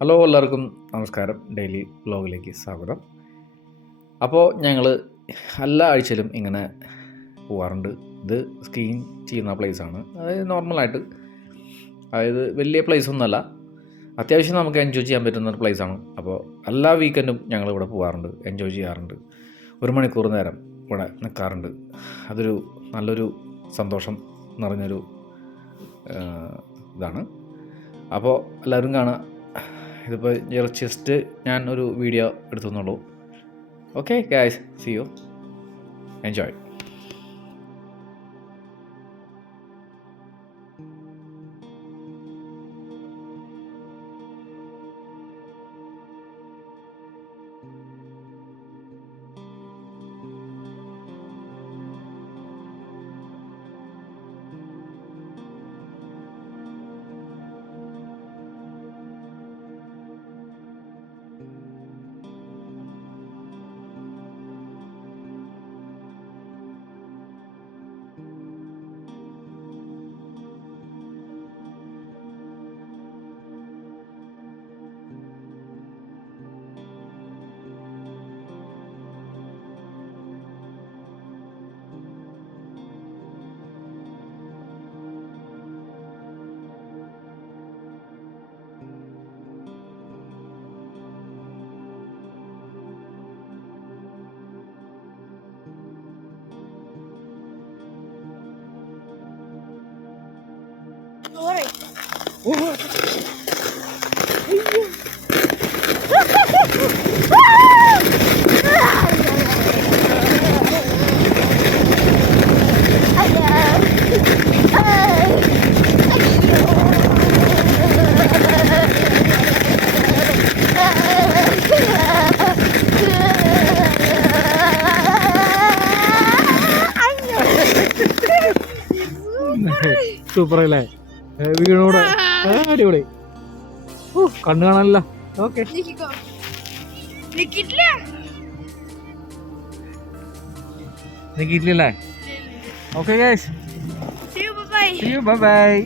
Hello, എല്ലാവർക്കും നമസ്കാരം. Daily വ്ലോഗിലേക്ക് സ്വാഗതം. അപ്പോൾ ഞങ്ങൾ എല്ലാ ആഴ്ചയിലും ഇങ്ങനെ പോകാറുണ്ട്. ഇത് സ്കീയിങ് ചെയ്യുന്ന പ്ലേസാണ്. അതായത് നോർമലായിട്ട്, അതായത് വലിയ പ്ലേസ് ഒന്നുമല്ല, അത്യാവശ്യം നമുക്ക് എൻജോയ് ചെയ്യാൻ പറ്റുന്ന ഒരു പ്ലേസാണ്. അപ്പോൾ എല്ലാ വീക്കെൻഡും ഞങ്ങളിവിടെ പോകാറുണ്ട്, എൻജോയ് ചെയ്യാറുണ്ട്. 1 മണിക്കൂർ നേരം ഇവിടെ നിൽക്കാറുണ്ട്. അതൊരു നല്ലൊരു സന്തോഷം നിറഞ്ഞൊരു ഇതാണ്. അപ്പോൾ എല്ലാവരും കാണുക. ഇതിപ്പോൾ ജസ്റ്റ് ഞാൻ ഒരു വീഡിയോ എടുത്തുന്നുള്ളൂ. Okay guys, see you, enjoy. Super അല്ലേ? വീണൂടെ അടിപൊളി. കണ്ണു കാണാനല്ല. ഓക്കെ, നിക്കിട്ടില്ലേ? Okay guys, see you, bye bye.